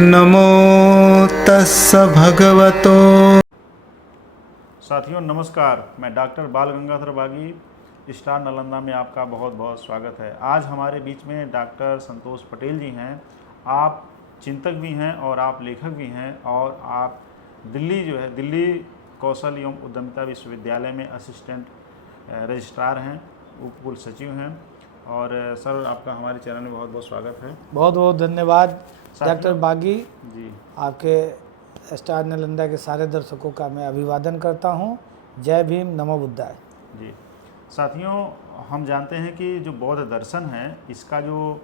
नमो तस्स भगवतो। साथियों नमस्कार, मैं डॉक्टर बाल गंगाधर बागी स्टार नालंदा में आपका बहुत बहुत स्वागत है। आज हमारे बीच में डॉक्टर संतोष पटेल जी हैं। आप चिंतक भी हैं और आप लेखक भी हैं और आप दिल्ली कौशल एवं उद्यमिता विश्वविद्यालय में असिस्टेंट रजिस्ट्रार हैं, उप कुल सचिव हैं। और सर, आपका हमारे चैनल में बहुत बहुत स्वागत है। बहुत बहुत धन्यवाद डॉक्टर बागी जी। आपके स्टार नालंदा के सारे दर्शकों का मैं अभिवादन करता हूं। जय भीम, नमो बुद्धाय। जी साथियों, हम जानते हैं कि जो बौद्ध दर्शन है, इसका जो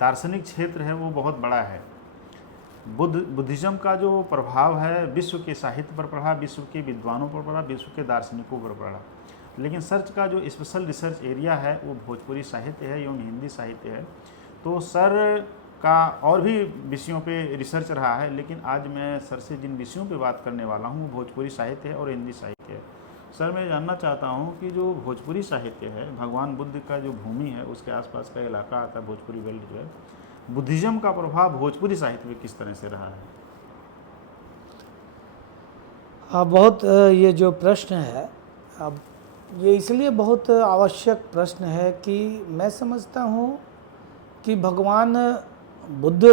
दार्शनिक क्षेत्र है वो बहुत बड़ा है। बुद्धिज़्म का जो प्रभाव है विश्व के साहित्य पर पड़ा, विश्व के विद्वानों पर पड़ा, विश्व के दार्शनिकों पर पड़ा। लेकिन सर्च का जो स्पेशल रिसर्च एरिया है वो भोजपुरी साहित्य है एवं हिंदी साहित्य है। तो सर का और भी विषयों पे रिसर्च रहा है, लेकिन आज मैं सर से जिन विषयों पे बात करने वाला हूँ वो भोजपुरी साहित्य है और हिंदी साहित्य है। सर, मैं जानना चाहता हूँ कि जो भोजपुरी साहित्य है, भगवान बुद्ध का जो भूमि है उसके आसपास का इलाका आता है भोजपुरी बेल्ट जो है, बुद्धिज़्म का प्रभाव भोजपुरी साहित्य में किस तरह से रहा है? बहुत ये जो प्रश्न है, अब ये इसलिए बहुत आवश्यक प्रश्न है कि मैं समझता हूँ कि भगवान बुद्ध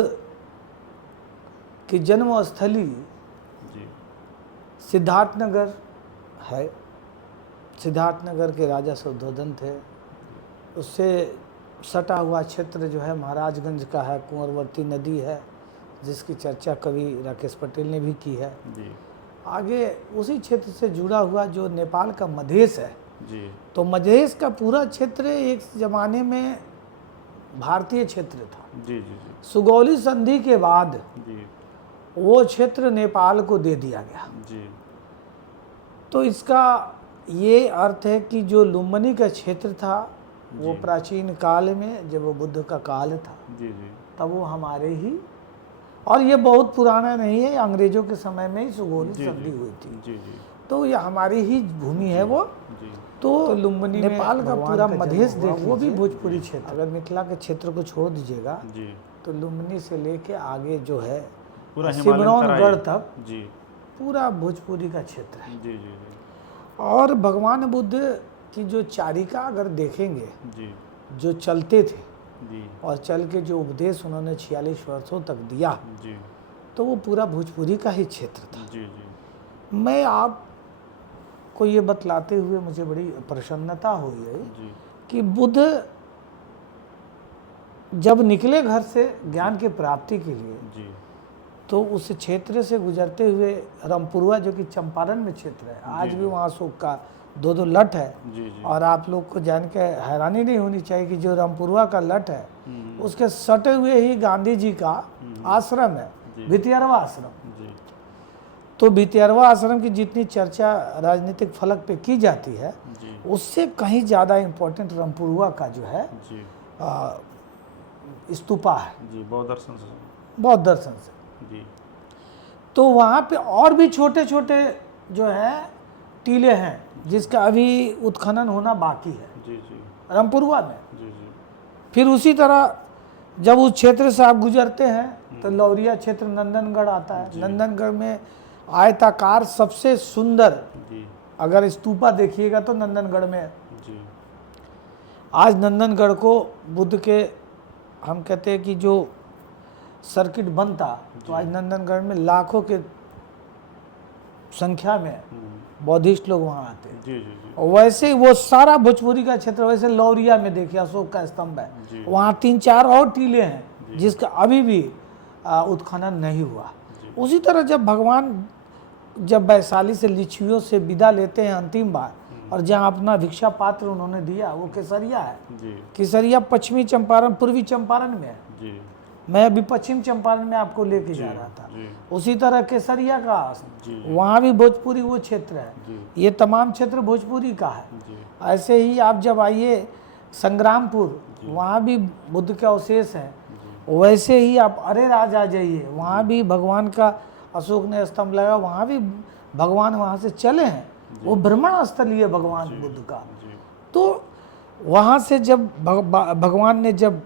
की जन्मस्थली जी। सिद्धार्थनगर है। सिद्धार्थनगर के राजा शुद्धोधन थे। उससे सटा हुआ क्षेत्र जो है महाराजगंज का है, कुंवरवर्ती नदी है जिसकी चर्चा कवि राकेश पटेल ने भी की है। जी। आगे उसी क्षेत्र से जुड़ा हुआ जो नेपाल का मधेश है, जी। तो मधेश का पूरा क्षेत्र एक ज़माने में भारतीय क्षेत्र था। जी। जी। जी। सुगौली संधि के बाद जी। वो क्षेत्र नेपाल को दे दिया गया। जी। तो इसका ये अर्थ है कि जो लुम्बिनी का क्षेत्र था वो जी। प्राचीन काल में, जब वो बुद्ध का काल था, जी। जी। तब वो हमारे ही, और ये बहुत पुराना नहीं है, अंग्रेजों के समय में ही सुगौली जी। संधि हुई थी। जी। जी। तो ये हमारी ही भूमि है वो। जी। तो लुम्बिनी नेपाल का पूरा मधेश देख, वो भी भोजपुरी क्षेत्र। अगर मिथिला के क्षेत्र को छोड़ दीजिएगा जी। तो लुम्बिनी से लेके आगे जो है पूरा सिमरौनगढ़ तक जी। पूरा भोजपुरी का क्षेत्र है। जी। जी। और भगवान बुद्ध की जो चारिका अगर देखेंगे, जी। जो चलते थे जी। और चल के जो उपदेश उन्होंने 46 वर्षों तक दिया, जी। तो वो पूरा भोजपुरी का ही क्षेत्र था। जी। जी। मैं आपको ये बतलाते हुए मुझे बड़ी प्रसन्नता हुई है जी। कि बुद्ध जब निकले घर से ज्ञान की प्राप्ति के लिए, जी। तो उस क्षेत्र से गुजरते हुए रामपुरवा, जो कि चंपारण में क्षेत्र है, आज जी। भी वहाँ अशोक का दो लट है। जी। जी। और आप लोग को जान के हैरानी नहीं होनी चाहिए कि जो रामपुरवा का लट है उसके सटे हुए ही गांधी जी का आश्रम है, भितियरवा आश्रम। जी। तो भितियरवा आश्रम की जितनी चर्चा राजनीतिक फलक पे की जाती है, जी। उससे कहीं ज़्यादा इम्पोर्टेंट रामपुरवा का जो है जी। स्तूपा है, जी। बौद्ध दर्शन से। बौद्ध दर्शन से। जी। तो वहाँ पे और भी छोटे छोटे जो है टीले हैं जिसका अभी उत्खनन होना बाकी है जी। जी। रामपुरवा में। जी। जी। फिर उसी तरह जब उस क्षेत्र से आप गुजरते हैं तो लौरिया क्षेत्र नंदनगढ़ आता है। नंदनगढ़ में आयताकार सबसे सुंदर जी। अगर स्तूपा देखिएगा तो नंदनगढ़ में है। जी। आज नंदनगढ़ को बुद्ध के, हम कहते हैं कि जो सर्किट बनता, तो आज नंदनगढ़ में लाखों के संख्या में बौद्धिस्ट लोग वहाँ आते हैं। जी। जी। जी। और वैसे ही वो सारा भोजपुरी का क्षेत्र, वैसे लौरिया में देखिए अशोक का स्तंभ है, वहाँ 3-4 और टीले हैं जिसका अभी भी उत्खनन नहीं हुआ। उसी तरह जब भगवान जब वैशाली से लिच्छियों से विदा लेते हैं अंतिम बार, और जहाँ अपना भिक्षा पात्र उन्होंने दिया वो केसरिया है। जी। केसरिया पश्चिमी चंपारण, पूर्वी चंपारण में है। जी। मैं अभी पश्चिम चंपारण में आपको लेके जा रहा था। जी। उसी तरह केसरिया का जी। वहाँ भी भोजपुरी वो क्षेत्र है। जी। ये तमाम क्षेत्र भोजपुरी का है। जी। ऐसे ही आप जब आइए संग्रामपुर, वहाँ भी बुद्ध के अवशेष हैं। वैसे ही आप अरेराज आ जाइए, वहाँ भी भगवान का अशोक ने स्तंभ लगा, वहाँ भी भगवान वहाँ से चले हैं। वो भ्रमण स्थल ही है भगवान बुद्ध का। तो वहाँ से जब भगवान ने जब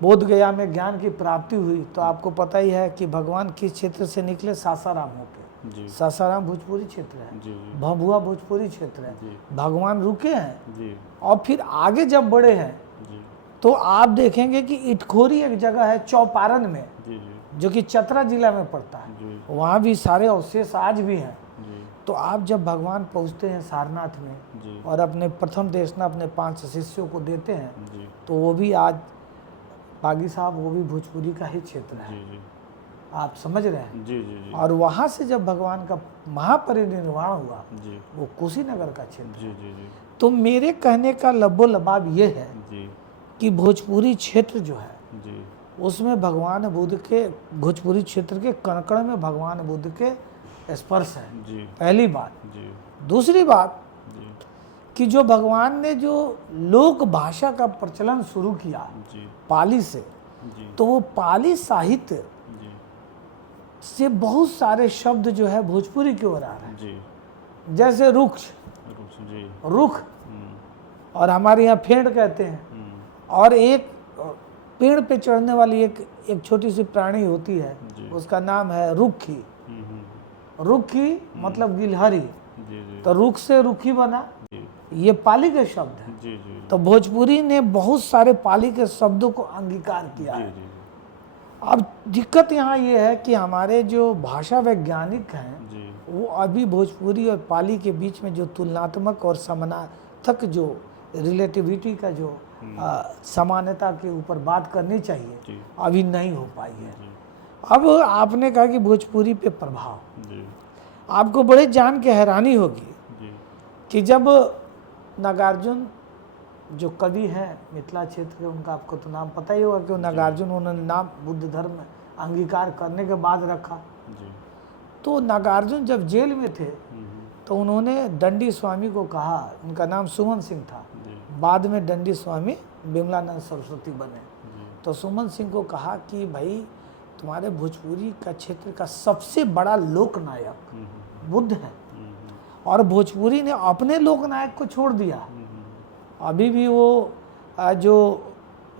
बोध गया में ज्ञान की प्राप्ति हुई तो आपको पता ही है कि भगवान किस क्षेत्र से निकले, सासाराम होके। जी सासाराम भोजपुरी क्षेत्र है, जी जी भभुआ भोजपुरी क्षेत्र है। जी भगवान रुके हैं जी और फिर आगे जब बढ़े हैं जी तो आप देखेंगे कि इटखोरी एक जगह है चौपारण में, जी जी जो कि चतरा जिला में पड़ता है, जी वहाँ भी सारे अवशेष आज भी हैं। जी तो आप जब भगवान पहुँचते हैं सारनाथ में जी और अपने प्रथम देशना अपने 5 शिष्यों को देते हैं, जी तो वो भी आज बागी साहब वो भी भोजपुरी का ही क्षेत्र है, जी जी आप समझ रहे हैं। जी जी जी और वहाँ से जब भगवान का महापरिनिर्वाण हुआ जी वो कुशीनगर का क्षेत्र। जी जी जी तो मेरे कहने का लबो लबाब ये है जी कि भोजपुरी क्षेत्र जो है जी उसमें भगवान बुद्ध के, भोजपुरी क्षेत्र के कण में भगवान बुद्ध के स्पर्श है, जी पहली बात। जी दूसरी बात जी कि जो भगवान ने जो लोक भाषा का प्रचलन शुरू किया जी पाली से, जी तो वो पाली साहित्य जी से बहुत सारे शब्द जो है भोजपुरी की ओर आ रहे हैं। जी जैसे रुक्ष, जी रुख, और हमारे यहाँ फेंड कहते हैं। हम्म, और एक पेड़ पे चढ़ने वाली एक छोटी सी प्राणी होती है, जी। उसका नाम है रुखी। हम्म, रुखी मतलब गिलहरी, जी जी तो रुख से रुखी बना, जी ये पाली के शब्द है। जी जी तो भोजपुरी ने बहुत सारे पाली के शब्दों को अंगीकार किया जी है। जी अब दिक्कत यहाँ ये है कि हमारे जो भाषा वैज्ञानिक हैं जी वो अभी भोजपुरी और पाली के बीच में जो तुलनात्मक और समानार्थक जो रिलेटिविटी का जो समानता के ऊपर बात करनी चाहिए, जी अभी नहीं हो पाई है। जी अब आपने कहा कि भोजपुरी पे प्रभाव, जी आपको बड़े जान के हैरानी होगी जी कि जब नागार्जुन जो कवि हैं मिथिला क्षेत्र के, उनका आपको तो नाम पता ही होगा कि वो नागार्जुन, उन्होंने नाम बुद्ध धर्म अंगीकार करने के बाद रखा। जी तो नागार्जुन जब जेल में थे हम्म, तो उन्होंने दंडी स्वामी को कहा, उनका नाम सुमन सिंह था, जी बाद में दंडी स्वामी विमलानंद सरस्वती बने। जी तो सुमन सिंह को कहा कि भाई तुम्हारे भोजपुरी का क्षेत्र का सबसे बड़ा लोकनायक बुद्ध है, और भोजपुरी ने अपने लोकनायक को छोड़ दिया। अभी भी वो जो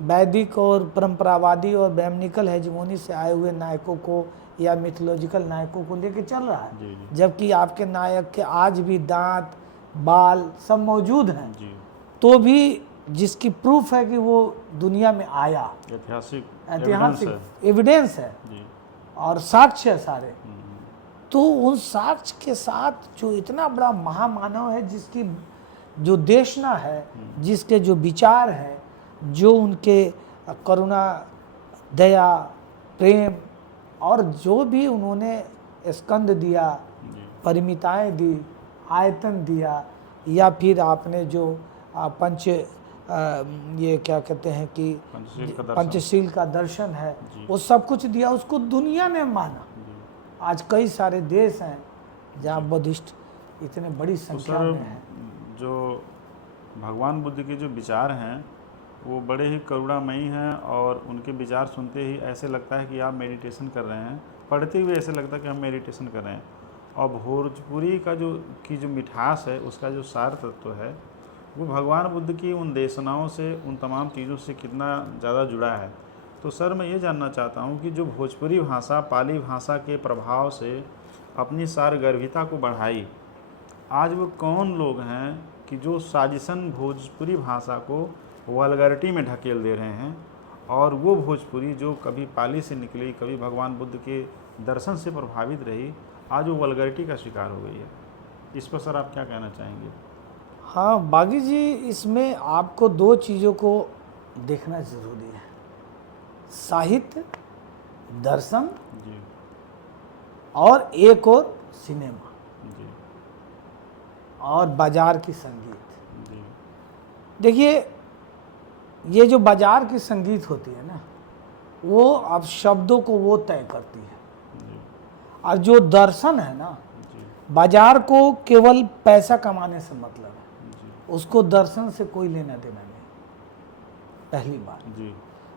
वैदिक और परंपरावादी और बैमनिकल हेजमोनी से आए हुए नायकों को या मिथोलॉजिकल नायकों को लेके चल रहा है, जी जी जबकि आपके नायक के आज भी दांत बाल सब मौजूद हैं, जी तो भी जिसकी प्रूफ है कि वो दुनिया में आया, ऐतिहासिक एविडेंस है जी और साक्ष्य है सारे। हम्म, तो उन साक्ष्य के साथ जो इतना बड़ा महामानव है, जिसकी जो देशना है, जिसके जो विचार है, जो उनके करुणा, दया, प्रेम और जो भी उन्होंने स्कंद दिया, जी परिमिताएं दी, आयतन दिया, या फिर आपने जो ये क्या कहते हैं कि पंचशील का दर्शन पंचशील का दर्शन है, जी। वो सब कुछ दिया, उसको दुनिया ने माना। जी। आज कई सारे देश हैं जहाँ बुद्धिस्ट इतने बड़ी तो संख्या सर में हैं। जो भगवान बुद्ध के जो विचार हैं वो बड़े ही करुणामयी हैं, और उनके विचार सुनते ही ऐसे लगता है कि आप मेडिटेशन कर रहे हैं, पढ़ते हुए ऐसे लगता है कि हम मेडिटेशन कर रहे हैं। और भोजपुरी का जो मिठास है, उसका जो सार तत्व है, वो भगवान बुद्ध की उन देशनाओं से, उन तमाम चीज़ों से कितना ज़्यादा जुड़ा है। तो सर मैं ये जानना चाहता हूँ कि जो भोजपुरी भाषा पाली भाषा के प्रभाव से अपनी सारगर्भिता को बढ़ाई, आज वो कौन लोग हैं कि जो साजिशन भोजपुरी भाषा को वल्गैरिटी में ढकेल दे रहे हैं, और वो भोजपुरी जो कभी पाली से निकली, कभी भगवान बुद्ध के दर्शन से प्रभावित रही, आज वो वल्गैरिटी का शिकार हो गई है। इस पर सर आप क्या कहना चाहेंगे? हाँ बागी जी, इसमें आपको दो चीज़ों को देखना ज़रूरी है, साहित्य, दर्शन, जी और एक और सिनेमा जी और बाजार की संगीत। जी देखिए, ये जो बाजार की संगीत होती है ना, वो अब शब्दों को वो तय करती है, जी और जो दर्शन है ना, जी बाजार को केवल पैसा कमाने से मतलब है, जी उसको दर्शन से कोई लेना देना नहीं, पहली बात। जी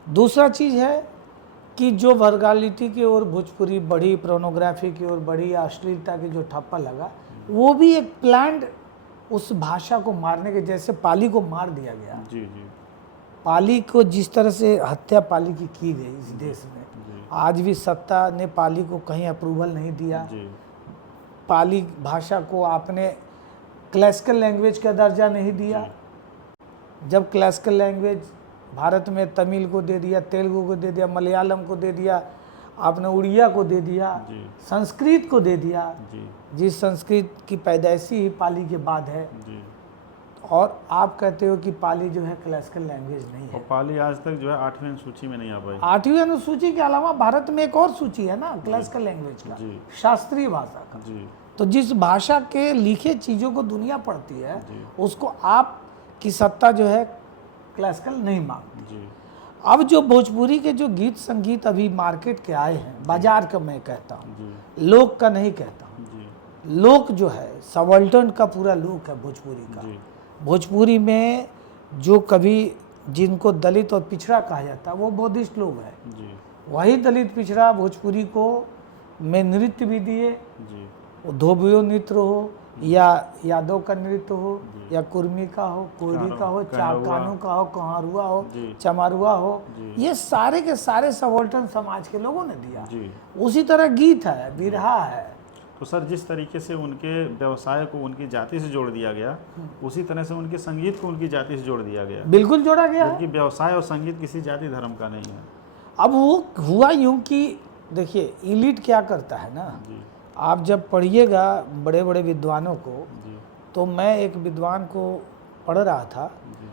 दूसरा चीज़ है कि जो वर्गालिटी की ओर भोजपुरी बढ़ी, प्रोनोग्राफी की ओर बढ़ी, अश्लीलता की जो ठप्पा लगा, वो भी एक प्लान्ड उस भाषा को मारने के, जैसे पाली को मार दिया गया, जी जी पाली को जिस तरह से हत्या पाली की गई इस देश में, आज भी सत्ता ने पाली को कहीं अप्रूवल नहीं दिया। जी पाली भाषा को आपने क्लासिकल लैंग्वेज का दर्जा नहीं दिया। जब क्लासिकल लैंग्वेज भारत में तमिल को दे दिया, तेलुगु को दे दिया, मलयालम को दे दिया, आपने उड़िया को दे दिया, जी संस्कृत को दे दिया, जी जिस संस्कृत की पैदाइशी ही पाली के बाद है, जी। और आप कहते हो कि पाली जो है क्लासिकल लैंग्वेज नहीं और है। पाली आज तक जो है 8वीं अनुसूची में नहीं आ पाई। 8वीं अनुसूची के अलावा भारत में एक और सूची है ना क्लासिकल लैंग्वेज का, जी शास्त्रीय भाषा का। जी तो जिस भाषा के लिखे चीज़ों को दुनिया पढ़ती है, जी उसको आप की सत्ता जो है क्लासिकल नहीं मांगती। जी अब जो भोजपुरी के जो गीत संगीत अभी मार्केट के आए हैं, बाजार का मैं कहता हूँ, जी लोक का नहीं कहता हूँ, जी लोक जो है सबाल्टर्न का पूरा लोक है भोजपुरी का। जी भोजपुरी में जो कभी जिनको दलित और पिछड़ा कहा जाता है वो बौद्धिस्ट लोग हैं। जी वही दलित पिछड़ा भोजपुरी को में नृत्य भी दिए, जी वो धोबियो नृत्य हो या यादव का नृत्य हो या कुर्मी का हो, कोयरी का हो, चाकानू का हो, कहारुआ हो, जी चमारुआ हो, जी। ये सारे के सारे सबाल्टर्न समाज के लोगों ने दिया। जी। उसी तरह गीत है, बिरहा है। तो सर जिस तरीके से उनके व्यवसाय को उनकी जाति से जोड़ दिया गया, उसी तरह से उनके संगीत को उनकी जाति से जोड़ दिया गया, बिल्कुल जोड़ा गया है। जबकि व्यवसाय और संगीत किसी जाति धर्म का नहीं है। अब वो हुआ यूं कि देखिए इलीट क्या करता है ना, जी आप जब पढ़िएगा बड़े बड़े विद्वानों को, जी तो मैं एक विद्वान को पढ़ रहा था, जी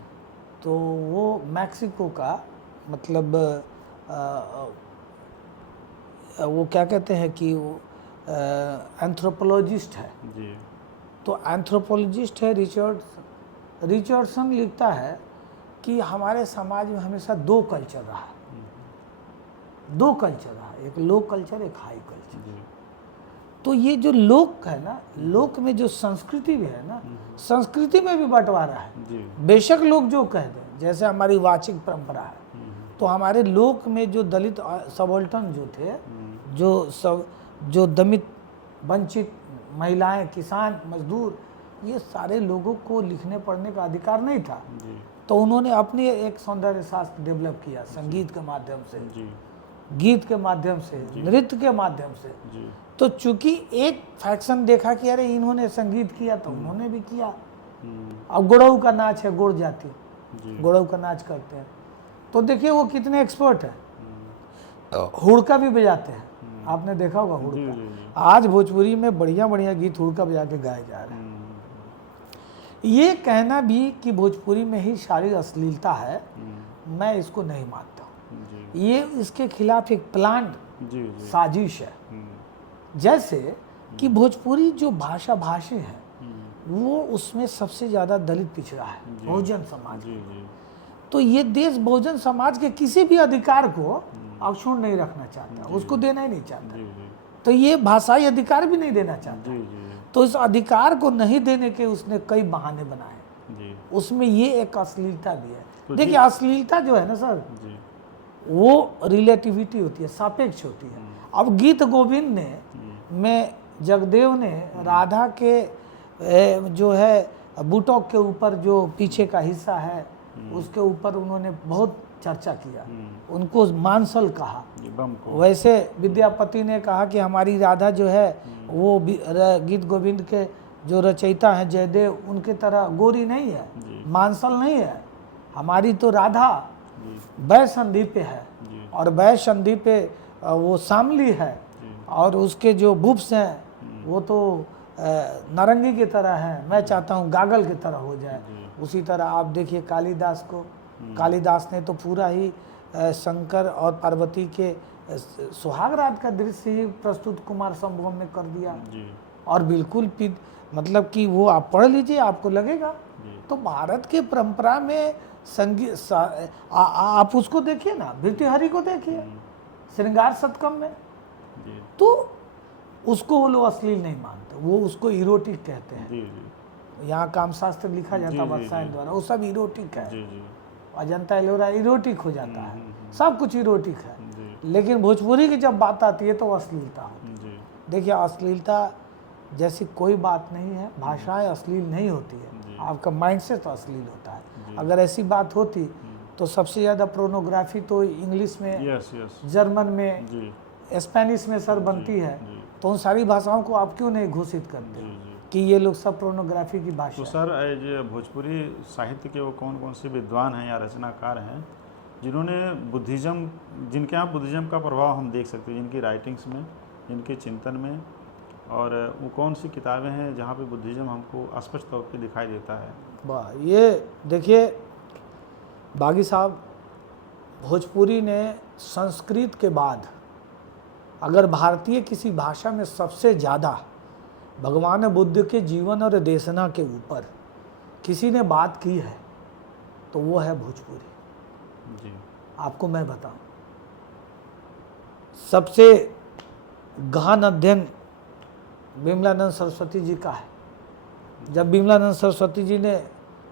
तो वो मैक्सिको का मतलब वो क्या कहते हैं कि वो एंथ्रोपोलॉजिस्ट है। जी तो एंथ्रोपोलॉजिस्ट है रिचर्डसन लिखता है कि हमारे समाज में हमेशा दो कल्चर रहा, दो कल्चर रहा, एक लो कल्चर, एक हाई कल्चर। जी तो ये जो लोक है ना, लोक में जो संस्कृति भी है ना, संस्कृति में भी बंटवारा है। जी बेशक लोग जो कह दें, जैसे हमारी वाचिक परंपरा है, तो हमारे लोक में जो दलित सबाल्टर्न जो थे, जो दमित वंचित महिलाएं, किसान, मजदूर, ये सारे लोगों को लिखने पढ़ने का अधिकार नहीं था। जी तो उन्होंने अपनी एक सौंदर्य शास्त्र डेवलप किया, संगीत के माध्यम से, जी गीत के माध्यम से, नृत्य के माध्यम से। जी तो चूंकि एक फैक्शन देखा कि अरे इन्होंने संगीत किया तो उन्होंने भी किया। अब गुड़ऊ का नाच है, गुड़ जाति जी गुड़ऊ का नाच करते हैं, तो देखिए वो कितने एक्सपर्ट है, हुड़का भी बजाते हैं। आपने देखा होगा जी हुड़का। जी जी आज भोजपुरी में बढ़िया बढ़िया गीत हुड़का बजा के गाए जा रहे हैं। ये कहना भी कि भोजपुरी में ही सारी अश्लीलता है, मैं इसको नहीं मानता हूँ। जी ये इसके खिलाफ एक प्लान जी जी साजिश है। जैसे कि भोजपुरी जो भाषी है, वो उसमें सबसे ज़्यादा दलित पिछड़ा है, बहुजन समाज। जी जी तो ये देश बहुजन समाज के किसी भी अधिकार को अक्षुण्ण नहीं रखना चाहता, उसको देना ही नहीं चाहता। जी जी तो ये भाषाई अधिकार भी नहीं देना चाहता। जी जी तो इस अधिकार को नहीं देने के उसने कई बहाने बनाए, जी उसमें ये एक अश्लीलता भी है। तो देखिए अश्लीलता जो है ना सर, जी वो रिलेटिविटी होती है, सापेक्ष होती है। अब गीत गोविंद ने में जगदेव ने राधा के जो है बूटोक के ऊपर जो पीछे का हिस्सा है, उसके ऊपर उन्होंने बहुत चर्चा किया, उनको मानसल कहा। जी बम को वैसे विद्यापति ने कहा कि हमारी राधा जो है वो गीत गोविंद के जो रचयिता हैं जयदेव, उनके तरह गोरी नहीं है, मानसल नहीं है, हमारी तो राधा वै संधि पे है, और वै संधि पे वो शामली है, और उसके जो बुब्स हैं वो तो नारंगी की तरह है, मैं चाहता हूँ गागल की तरह हो जाए। उसी तरह आप देखिए कालिदास को, कालिदास ने तो पूरा ही शंकर और पार्वती के सुहाग रात का दृश्य ही प्रस्तुत कुमार संभवम में कर दिया। जी और बिल्कुल मतलब कि वो आप पढ़ लीजिए आपको लगेगा। तो भारत के परंपरा में संगीत आप उसको देखिए ना, भृतृहरि को देखिए श्रृंगार शतकम में, जी तो उसको वो लोग अश्लील नहीं मानते, वो उसको इरोटिक कहते हैं। जी जी यहाँ कामशास्त्र लिखा जाता है जी, वत्सायन द्वारा, वो सब इरोटिक है। जी जी अजंता एलोरा इरोटिक हो जाता है, सब कुछ इरोटिक है। जी लेकिन भोजपुरी की जब बात आती है तो अश्लीलता होती है। जी देखिए अश्लीलता जैसी कोई बात नहीं है, भाषाएं अश्लील नहीं होती है, आपका माइंडसेट तो अश्लील होता है। अगर ऐसी बात होती तो सबसे ज़्यादा पोर्नोग्राफी तो इंग्लिश में, यस यस जर्मन में, जी स्पेनिश में सर बनती है। जी तो उन सारी भाषाओं को आप क्यों नहीं घोषित करते जी जी। कि ये लोग सब पोर्नोग्राफी की भाषा तो है? सर जो भोजपुरी साहित्य के वो कौन कौन से विद्वान हैं या रचनाकार हैं जिन्होंने बुद्धिज़्म, जिनके यहाँ बुद्धिज़्म का प्रभाव हम देख सकते हैं, जिनकी राइटिंग्स में, जिनके चिंतन में, और वो कौन सी किताबें हैं जहाँ पे बुद्धिज़्म हमको स्पष्ट तौर पे दिखाई देता है? वाह, ये देखिए बागी साहब, भोजपुरी ने संस्कृत के बाद अगर भारतीय किसी भाषा में सबसे ज़्यादा भगवान बुद्ध के जीवन और देशना के ऊपर किसी ने बात की है तो वो है भोजपुरी। जी आपको मैं बताऊं, सबसे गहन अध्ययन विमलानंद सरस्वती जी का है। जब विमलानंद सरस्वती जी ने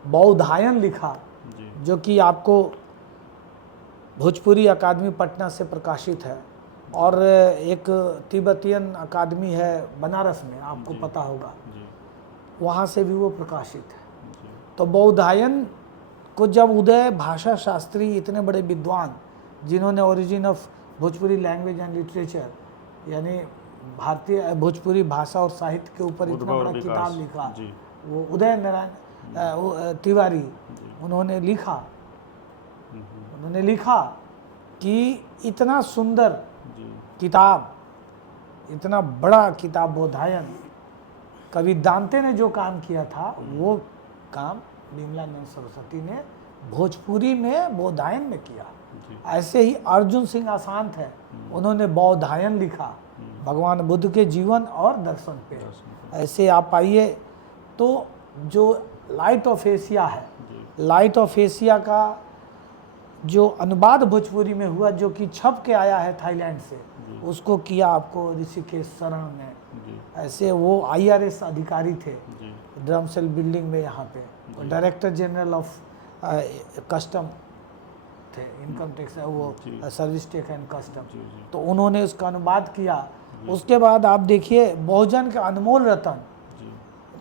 बौधायन लिखा, जी जो कि आपको भोजपुरी अकादमी पटना से प्रकाशित है, और एक तिब्बतियन अकादमी है बनारस में, आपको जी। पता होगा, जी वहाँ से भी वो प्रकाशित है। जी तो बौधायन को जब उदय भाषा शास्त्री, इतने बड़े विद्वान जिन्होंने origin of Bhojpuri language and literature, यानी भारतीय भोजपुरी भाषा और साहित्य के ऊपर इतना उद्भव और बड़ा विकास। किताब लिखा, जी वो उदय नारायण तिवारी, उन्होंने लिखा, उन्होंने लिखा कि इतना सुंदर जी किताब, इतना बड़ा किताब बौधायन, कवि दांते ने जो काम किया था वो काम विमलानंद सरस्वती ने भोजपुरी में बौधायन में किया। जी ऐसे ही अर्जुन सिंह आसांत है, उन्होंने बौधायन लिखा भगवान बुद्ध के जीवन और दर्शन पे। ऐसे आप आइए तो जो लाइट ऑफ एशिया है, लाइट ऑफ एशिया का जो अनुवाद भोजपुरी में हुआ, जो कि छप के आया है थाईलैंड से, उसको किया आपको ऋषिकेश शरण ने। जी ऐसे वो IRS अधिकारी थे जी ड्रमसेल बिल्डिंग में यहाँ पे, डायरेक्टर जनरल ऑफ कस्टम थे, इनकम टैक्स, वो जी। Service tax and custom. जी जी तो उन्होंने उसका अनुवाद किया। उसके बाद आप देखिए बहुजन का अनमोल रतन जी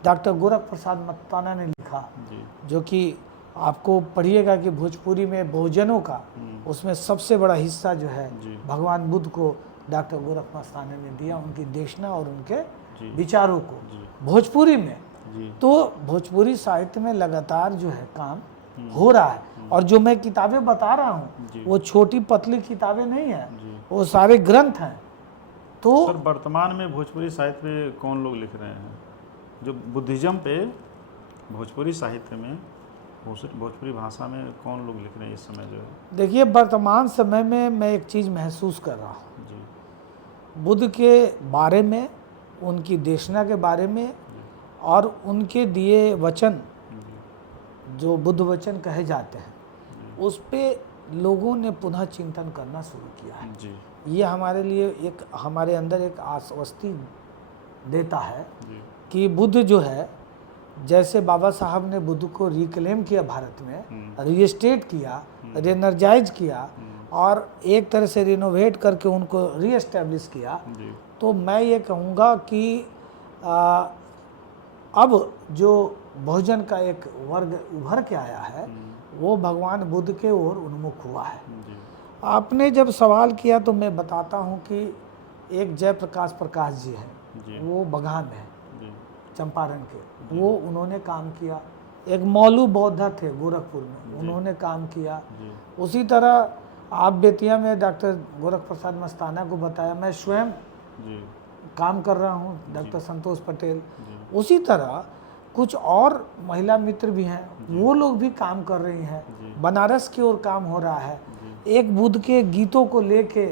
डॉक्टर गोरख प्रसाद मस्ताना ने लिखा, जी जो कि आपको पढ़िएगा कि भोजपुरी में बहुजनों का उसमें सबसे बड़ा हिस्सा जो है जी। भगवान बुद्ध को डॉक्टर गोरख मस्ताना ने दिया, उनकी देशना और उनके जी। विचारों को जी भोजपुरी में। जी तो भोजपुरी साहित्य में लगातार जो है काम हो रहा है। और जो मैं किताबें बता रहा हूँ जी। वो छोटी पतली किताबें नहीं हैं, जी। वो सारे ग्रंथ हैं। तो सर वर्तमान में भोजपुरी साहित्य पे कौन लोग लिख रहे हैं जो बुद्धिज़्म पे भोजपुरी साहित्य में, भोजपुरी भाषा में कौन लोग लिख रहे हैं इस समय जो है? देखिए वर्तमान समय में मैं एक चीज़ महसूस कर रहा हूँ, जी बुद्ध के बारे में, उनकी देशना के बारे में, और उनके दिए वचन जो बुद्ध वचन कहे जाते हैं, उस पे लोगों ने पुनः चिंतन करना शुरू किया है। जी ये हमारे लिए एक, हमारे अंदर एक आश्वस्ति देता है जी कि बुद्ध जो है, जैसे बाबा साहब ने बुद्ध को रिक्लेम किया, भारत में रीस्टेट किया, रीएनर्जाइज किया, और एक तरह से रिनोवेट करके उनको रीएस्टैब्लिश किया। जी तो मैं ये कहूँगा कि अब जो बहुजन का एक वर्ग उभर के आया है वो भगवान बुद्ध के ओर उन्मुख हुआ है। जी आपने जब सवाल किया तो मैं बताता हूँ कि एक जयप्रकाश प्रकाश जी जी। हैं, वो बगहा में है, जी चंपारण के, वो उन्होंने काम किया। एक मौलू बौद्ध थे गोरखपुर में, उन्होंने काम किया। जी उसी तरह आप बेतिया में डॉक्टर गोरख प्रसाद मस्ताना को बताया, मैं स्वयं जी काम कर रहा हूँ, डॉक्टर संतोष पटेल। जी उसी तरह कुछ और महिला मित्र भी हैं, वो लोग भी काम कर रही हैं। बनारस की ओर काम हो रहा है। एक बुद्ध के गीतों को लेके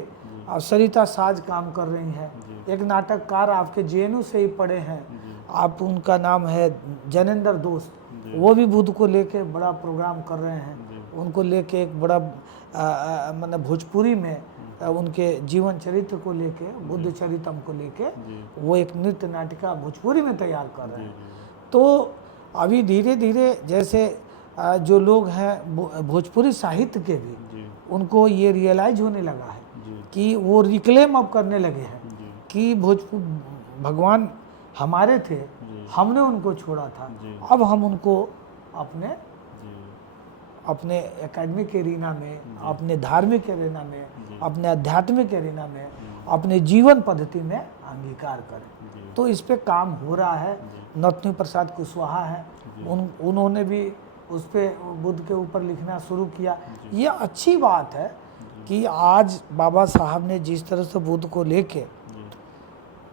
सरिता साज काम कर रही हैं। एक नाटककार आपके JNU से ही पढ़े हैं, आप, उनका नाम है जनेंद्र दोस्त, वो भी बुद्ध को लेके बड़ा प्रोग्राम कर रहे हैं। उनको लेके एक बड़ा मतलब भोजपुरी में उनके जीवन चरित्र को लेके, बुद्ध चरितम को लेके वो एक नृत्य नाटिका भोजपुरी में तैयार कर रहे हैं। तो अभी धीरे धीरे जैसे जो लोग हैं भोजपुरी साहित्य के भी, उनको ये रियलाइज होने लगा है कि वो रिक्लेम अब करने लगे हैं कि भगवान हमारे थे, हमने उनको छोड़ा था, अब हम उनको अपने अपने एकेडमिक एरिना में, अपने धार्मिक एरिना में, अपने आध्यात्मिक एरिना में, अपने जीवन पद्धति में अंगीकार करें। तो इस पे काम हो रहा है। नथुनी प्रसाद कुशवाहा है, उन्होंने भी उस पे बुद्ध के ऊपर लिखना शुरू किया। ये अच्छी बात है कि आज बाबा साहब ने जिस तरह से बुद्ध को लेके,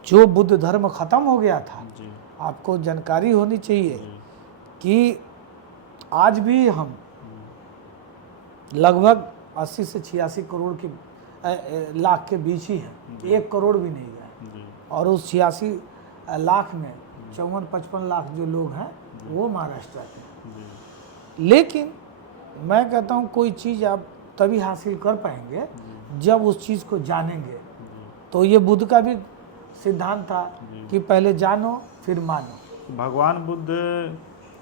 जो बुद्ध धर्म खत्म हो गया था, आपको जानकारी होनी चाहिए कि आज भी हम लगभग 80 से 86 करोड़ के लाख के बीच ही हैं, 1 करोड़ भी नहीं गए। और उस 86 लाख में 54-55 लाख जो लोग हैं वो महाराष्ट्र के हैं। लेकिन मैं कहता हूँ कोई चीज़ आप तभी हासिल कर पाएंगे जब उस चीज़ को जानेंगे। तो ये बुद्ध का भी सिद्धांत था कि पहले जानो फिर मानो। भगवान बुद्ध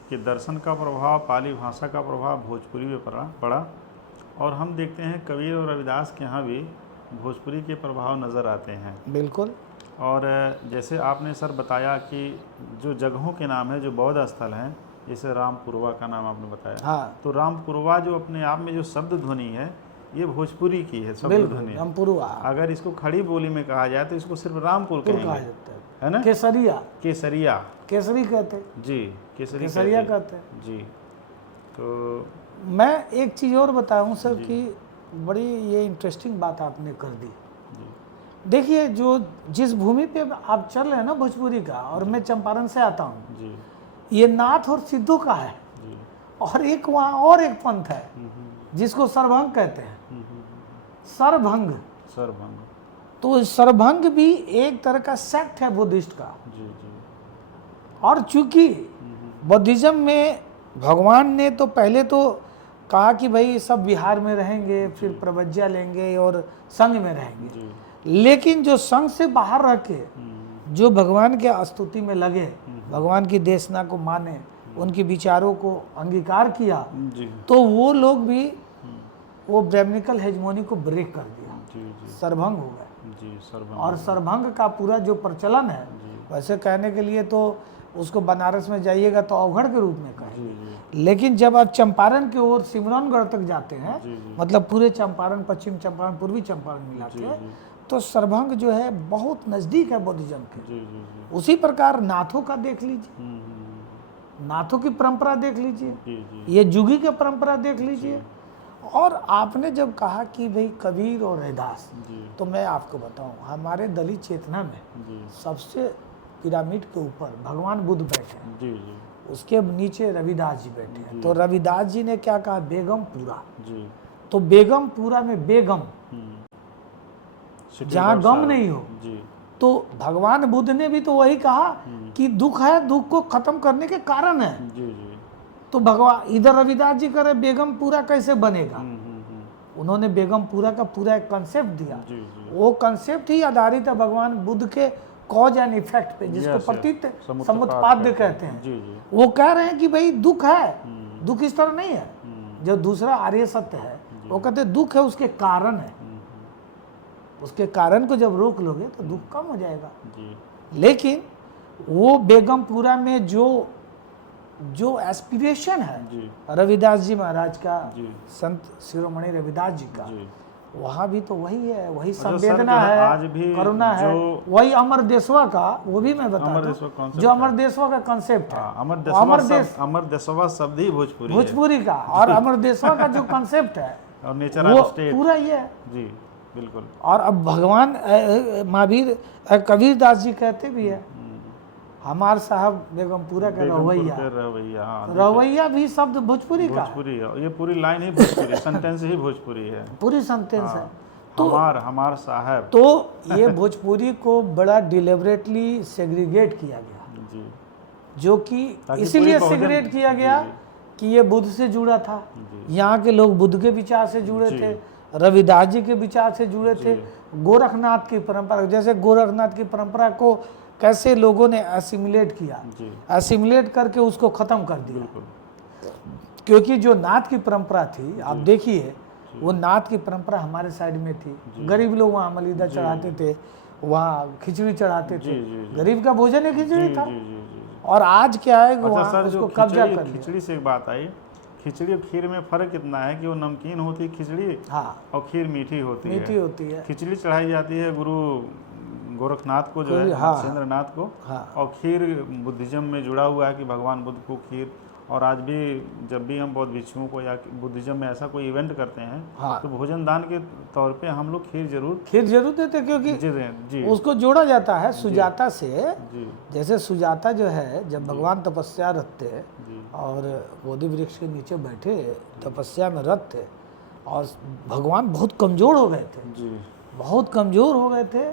के दर्शन का प्रभाव, पाली भाषा का प्रभाव भोजपुरी में पड़ा और हम देखते हैं कबीर और रविदास के यहाँ भी भोजपुरी के प्रभाव नज़र आते हैं। बिल्कुल। और जैसे आपने सर बताया कि जो जगहों के नाम है, जो बौद्ध स्थल हैं, जैसे रामपुरवा का नाम आपने बताया, हाँ। तो रामपुरवा जो अपने आप में जो शब्द ध्वनि है ये भोजपुरी की है, शब्द ध्वनि। रामपुरवा अगर इसको खड़ी बोली में कहा जाए तो इसको सिर्फ रामपुर कहेंगे, है ना? केसरिया, केसरिया, केसरी कहते हैं जी, केसरिया कहते हैं जी। तो मैं एक चीज़ और बताऊं सर कि बड़ी ये इंटरेस्टिंग बात आपने कर दी। देखिए, जो जिस भूमि पे आप चल रहे हैं ना भोजपुरी का, और मैं चंपारण से आता हूँ, ये नाथ और सिद्धू का है। और एक वहाँ और एक पंथ है जिसको सरभंग कहते हैं, सरभंग। तो सरभंग भी एक तरह का सेक्ट है बुद्धिस्ट का। और चूंकि बुद्धिज्म में भगवान ने तो पहले तो कहा कि भाई सब बिहार में रहेंगे, फिर प्रवज्ञा लेंगे और संघ में रहेंगे। लेकिन जो संघ से बाहर रह के जो भगवान के स्तुति में लगे, भगवान की देशना को माने, उनके विचारों को अंगीकार किया, तो वो लोग भी वो ब्राह्मणिकल हेजमोनी को ब्रेक कर दिया, सरभंग हो गए। और सरभंग का पूरा जो प्रचलन है, वैसे कहने के लिए तो उसको बनारस में जाइएगा तो अवघड़ के रूप में कहेंगे, लेकिन जब आप चंपारण की ओर सिमरौनगढ़ तक जाते हैं, मतलब पूरे चंपारण, पश्चिम चंपारण, पूर्वी चंपारण मिला के, तो सरभंग जो है बहुत नज़दीक है बुद्धिज्म के। उसी प्रकार नाथों का देख लीजिए, नाथों की परंपरा देख लीजिए, ये जुगी की परंपरा देख लीजिए। और आपने जब कहा कि भाई कबीर और रविदास, तो मैं आपको बताऊं, हमारे दलित चेतना में सबसे पिरामिड के ऊपर भगवान बुद्ध बैठे हैं, उसके नीचे रविदास जी बैठे हैं। तो रविदास जी ने क्या कहा? बेगमपुरा। तो बेगमपुरा में बेगम, जहाँ गम नहीं हो। तो भगवान बुद्ध ने भी तो वही कहा कि दुख है, दुख को खत्म करने के कारण है। तो भगवान इधर रविदास जी करे बेगमपुरा कैसे बनेगा? उन्होंने बेगमपुरा का पूरा एक कंसेप्ट दिया। वो कंसेप्ट ही आधारित है भगवान बुद्ध के कॉज एंड इफेक्ट पे, जिसको प्रतीत समुत्पाद्य कहते हैं। वो कह रहे हैं कि भाई दुख है, दुख इस तरह नहीं है। जो दूसरा आर्य सत्य है, वो कहते हैं दुख है, उसके कारण है, उसके कारण को जब रोक लोगे तो दुख कम हो जाएगा। लेकिन वो बेगमपुरा में जो एस्पिरेशन है रविदास जी महाराज का, संत शिरोमणि रविदास जी का, वहाँ भी तो वही है, वही संवेदना है, आज भी करुणा है, वही अमर देशवा का। वो भी मैं बता दूं, जो अमर देशवा का कंसेप्ट है, अमर देशवा शब्द ही भोजपुरी का, और अमर देशवा का जो कंसेप्ट है और नेचर ऑफ स्टेट पूरा ये है जी, बिल्कुल। और अब भगवान महावीर कबीर दास जी कहते भी है, हमार साहब बेगमपुरा का रवैया भी शब्द भोजपुरी का, ये पूरी लाइन ही भोजपुरी, सेंटेंस ही भोजपुरी है, पूरी सेंटेंस है। तो हमार साहब, तो ये भोजपुरी को बड़ा डिलिबरेटली सेग्रीगेट किया गया, जो कि इसलिए सेग्रीगेट किया गया कि ये बुद्ध से जुड़ा था, यहाँ के लोग बुद्ध के विचार से जुड़े थे, रविदास जी के विचार से जुड़े थे, गोरखनाथ की परंपरा, जैसे गोरखनाथ की परंपरा को कैसे लोगों ने एसिमुलेट किया, एसिमुलेट करके उसको ख़त्म कर दिया। क्योंकि जो नाथ की परंपरा थी, आप देखिए, वो नाथ की परंपरा हमारे साइड में थी। गरीब लोग वहाँ मलीदा चढ़ाते थे, वहाँ खिचड़ी चढ़ाते थे, गरीब का भोजन ही खिचड़ी था। और आज क्या है, वहाँ उसको कब्जा कर लिया। खिचड़ी से एक बात आई खिचड़ी और खीर में फ़र्क कितना है कि वो नमकीन होती है खिचड़ी हाँ, और खीर मीठी होती मीठी है। होती है। खिचड़ी चढ़ाई जाती है गुरु गोरखनाथ को, जो है हाँ, मत्स्येंद्रनाथ को, हाँ। और खीर बुद्धिज़्म में जुड़ा हुआ है कि भगवान बुद्ध को खीर। और आज भी जब भी हम बौद्ध भिक्षुओं को या बुद्धिज़्म में ऐसा कोई इवेंट करते हैं हाँ। तो भोजन दान के तौर पे हम लोग खीर जरूर देते हैं, क्योंकि जी उसको जोड़ा जाता है सुजाता से। जी जैसे सुजाता जो है, जब भगवान तपस्या रत थे जी और बोधि वृक्ष के नीचे बैठे तपस्या में रत थे, और भगवान बहुत कमज़ोर हो गए थे, जी बहुत कमज़ोर हो गए थे।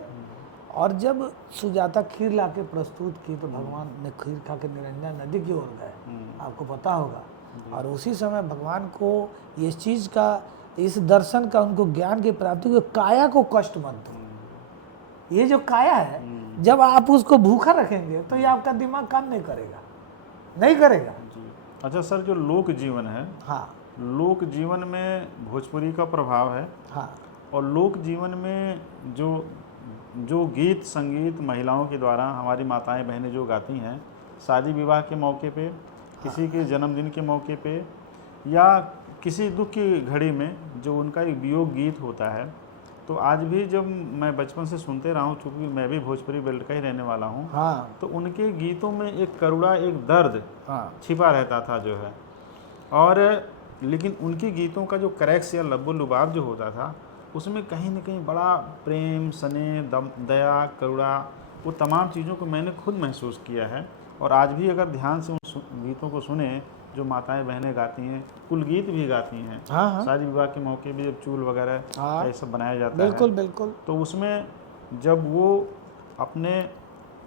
और जब सुजाता खीर ला के प्रस्तुत की तो भगवान ने खीर खा के निरंजन नदी की ओर गए, आपको पता होगा। और उसी समय भगवान को इस चीज़ का, इस दर्शन का, उनको ज्ञान की प्राप्ति को, काया को कष्ट मत दो। ये जो काया है, जब आप उसको भूखा रखेंगे तो ये आपका दिमाग काम नहीं करेगा, नहीं करेगा। जी। अच्छा सर, जो लोक जीवन है, हाँ लोक जीवन में भोजपुरी का प्रभाव है, हाँ और लोक जीवन में जो गीत संगीत महिलाओं के द्वारा हमारी माताएं बहनें जो गाती हैं शादी विवाह के मौके पे, किसी के जन्मदिन के मौके पे, या किसी दुख की घड़ी में जो उनका एक वियोग गीत होता है, तो आज भी जब मैं बचपन से सुनते रहा हूँ, चूँकि मैं भी भोजपुरी बेल्ट का ही रहने वाला हूँ, हाँ तो उनके गीतों में एक करुणा, एक दर्द हाँ छिपा रहता था जो है। और लेकिन उनके गीतों का जो क्रैक्स या लब्बो लुबाब जो होता था, उसमें कहीं ना कहीं बड़ा प्रेम, स्नेह, दया, करुणा, वो तमाम चीज़ों को मैंने खुद महसूस किया है। और आज भी अगर ध्यान से उन गीतों को सुने जो माताएं बहनें गाती हैं, कुल गीत भी गाती हैं, हाँ हाँ शादी विवाह के मौके भी जब चूल वगैरह हाँ, ये सब बनाया जाता बिल्कुल है, बिल्कुल। तो उसमें जब वो अपने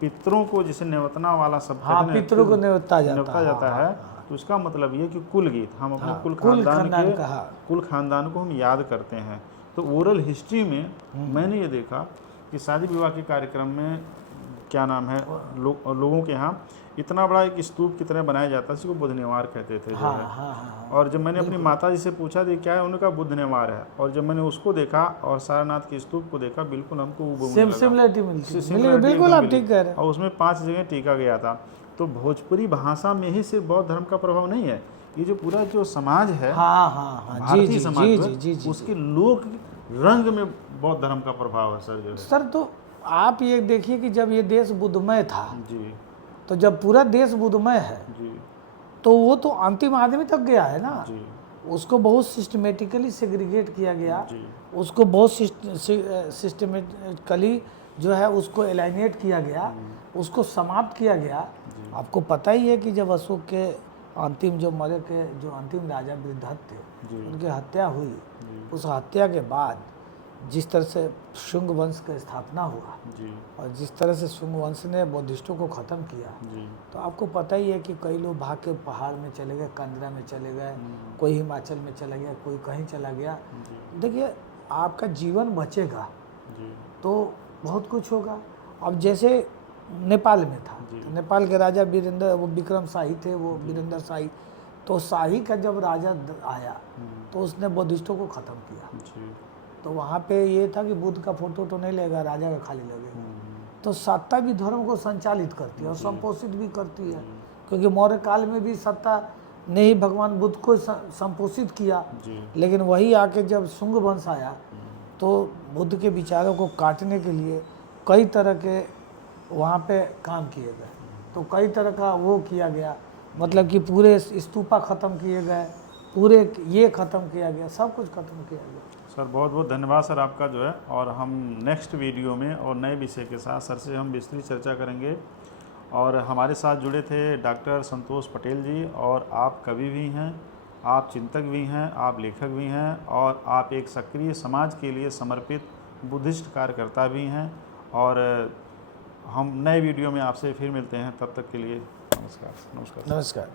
पितरों को, जिसे नेवतना वाला शब्द हाँ, कहते हैं, पितरों को नेवता नेवता जाता है, तो उसका मतलब ये कि कुल गीत हम अपने हाँ, कुल कुल खानदान खानदान के का, हाँ। कुल खानदान को हम याद करते हैं। तो ओरल हिस्ट्री में मैंने ये देखा कि शादी विवाह के कार्यक्रम में क्या नाम है, लोगों के यहाँ इतना बड़ा एक स्तूप की तरह बनाया जाता है, जिसको बुद्ध नेवार कहते थे जो हाँ है। हाँ हाँ और जब मैंने अपनी माता जी से पूछा कि क्या है, उनका बुद्ध नेवार है, और जब मैंने उसको देखा और सारनाथ के स्तूप को देखा, बिल्कुल हमको सिमिलरिटी मिलती है, Similarity बिल्कुल एकदम आप मिली। ठीक कह रहे हैं। और उसमें 5 जगह टीका गया था। तो भोजपुरी भाषा में ही सिर्फ बौद्ध धर्म का प्रभाव नहीं है, ये जो पूरा जो समाज है, हाँ हाँ हाँ, जी भारतीय जी समाज जी जो जी है, जी जी। उसके लोक रंग में बौद्ध धर्म का प्रभाव है सर जो है। सर, तो आप ये देखिए कि जब ये देश बुद्धमय था, जी तो जब पूरा देश बुद्धमय है जी तो वो तो अंतिम आदमी तक गया है ना। जी उसको बहुत सिस्टमेटिकली सेग्रीगेट किया गया, जी उसको बहुत सिस्टमेटिकली जो है उसको एलाइनेट किया गया, उसको समाप्त किया गया। आपको पता ही है कि जब अशोक के अंतिम जो मरे के जो अंतिम राजा वृद्धत थे, उनकी हत्या हुई, उस हत्या के बाद जिस तरह से शुंग वंश का स्थापना हुआ जी और जिस तरह से शुंग वंश ने बौद्धिस्टों को ख़त्म किया, जी तो आपको पता ही है कि कई लोग भाग के पहाड़ में चले गए, कांगड़ा में चले गए, कोई हिमाचल में चला गया, कोई कहीं चला गया। देखिए, आपका जीवन बचेगा जी तो बहुत कुछ होगा। अब जैसे नेपाल में था, तो नेपाल के राजा वीरेंद्र, वो विक्रम शाही थे, वो वीरेंद्र शाही, तो शाही का जब राजा आया तो उसने बौद्धिस्टों को ख़त्म किया। जी तो वहाँ पे ये था कि बुद्ध का फोटो तो नहीं लगेगा, राजा का खाली लगेगा। तो सत्ता भी धर्म को संचालित करती है और संपोषित भी करती है, क्योंकि मौर्य काल में भी सत्ता ने ही भगवान बुद्ध को संपोषित किया। लेकिन वही आके जब शुंग वंश आया तो बुद्ध के विचारों को काटने के लिए कई तरह के वहाँ पे काम किए गए, तो कई तरह का वो किया गया, मतलब कि पूरे स्तूपा ख़त्म किए गए, पूरे ये ख़त्म किया गया, सब कुछ ख़त्म किया गया। सर बहुत बहुत धन्यवाद सर आपका जो है। और हम नेक्स्ट वीडियो में और नए विषय के साथ सर से हम विस्तृत चर्चा करेंगे। और हमारे साथ जुड़े थे डॉक्टर संतोष पटेल जी, और आप कवि भी हैं, आप चिंतक भी हैं, आप लेखक भी हैं, और आप एक सक्रिय समाज के लिए समर्पित बुद्धिस्ट कार्यकर्ता भी हैं। और हम नए वीडियो में आपसे फिर मिलते हैं, तब तक के लिए नमस्कार। नमस्कार।